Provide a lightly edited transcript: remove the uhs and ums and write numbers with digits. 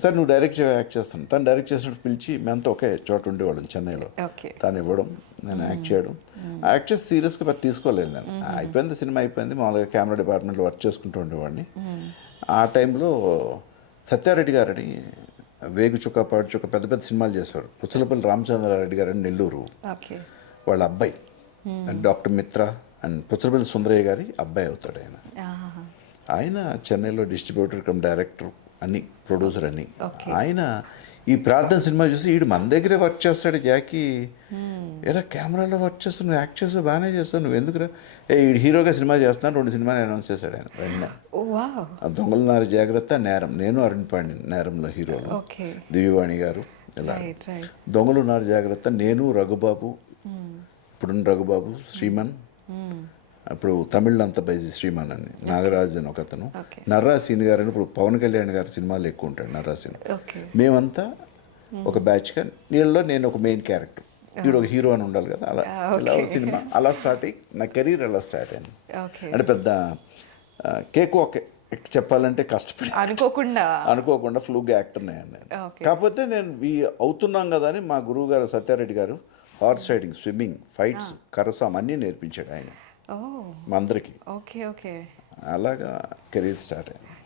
Sir నువ్వు direct act చేస్తాను. తను డైరెక్ట్ చేసినట్టు పిలిచి మేమంతా ఒకే చోట ఉండేవాళ్ళం చెన్నైలో. ఓకే. తను ఇవ్వడం, నేను యాక్ట్ చేయడం. యాక్ట్ చేసి సీరియస్గా పెద్ద తీసుకోలేదు నేను. అయిపోయింది సినిమా అయిపోయింది, మామూలుగా కెమెరా డిపార్ట్మెంట్లో వర్క్ చేసుకుంటూ ఉండేవాడిని. ఆ టైంలో సత్యారెడ్డి గారని వేగు చుక్క పాడు చుక్క పెద్ద పెద్ద సినిమాలు చేశారు. పుచ్చలపల్లి రామచంద్రారెడ్డి గారని నెల్లూరు, ఓకే. వాళ్ళ అబ్బాయి అండ్ డాక్టర్ మిత్ర అండ్ పుచ్చలపల్లి సుందరయ్య గారి అబ్బాయి అవుతాడు ఆయన. ఆయన చెన్నైలో డిస్ట్రిబ్యూటర్ కమ్ డైరెక్టర్ అని, ప్రొడ్యూసర్ అని. ఆయన ఈ ప్రార్థన సినిమా చూసి వీడు మన దగ్గరే వర్క్ చేస్తాడు జాకీ, ఎరా కెమెరాలో వర్క్ చేస్తావు, నువ్వు యాక్ట్ చేస్తావు, బాగానే చేస్తావు, నువ్వు ఎందుకురా ఈ హీరోగా సినిమా చేస్తున్నాను, 2 సినిమాలు అనౌన్స్ చేశాడు ఆయన వెంటనే. దొంగలున్నారు జాగ్రత్త, నేరం, నేను అరుణ్ పాండ్య నేరంలో హీరోలు, దివ్యవాణి గారు ఇలా. దొంగలున్నారు జాగ్రత్త, నేను రఘుబాబు, ఇప్పుడున్న రఘుబాబు, శ్రీమన్, ఇప్పుడు తమిళ్లో అంతా బైజీ శ్రీమాన్ అని, నాగరాజ్ అని ఒక అతను, నర్రాసీన్ గారు అని ఇప్పుడు పవన్ కళ్యాణ్ గారి సినిమాలు ఎక్కువ ఉంటాడు నర్రాసీన్. మేమంతా ఒక బ్యాచ్గా, నీళ్ళలో నేను ఒక మెయిన్ క్యారెక్టర్, వీడు ఒక హీరో అని ఉండాలి కదా, అలా ఇలా సినిమా అలా స్టార్ట్ అయ్యి నా కెరీర్ అలా స్టార్ట్ అయింది. అంటే పెద్ద కేక్ ఓకే చెప్పాలంటే కష్టపడి అనుకోకుండా ఫ్లూగా యాక్టర్నే నేను. కాకపోతే నేను అవుతున్నాం కదా అని మా గురువు గారు సత్యారెడ్డి గారు హార్స్ రైడింగ్, స్విమ్మింగ్, ఫైట్స్, కరసాం అన్నీ నేర్పించాడు ఆయన మా అందరికి. అలాగా కెరీర్ స్టార్ట్ అయింది.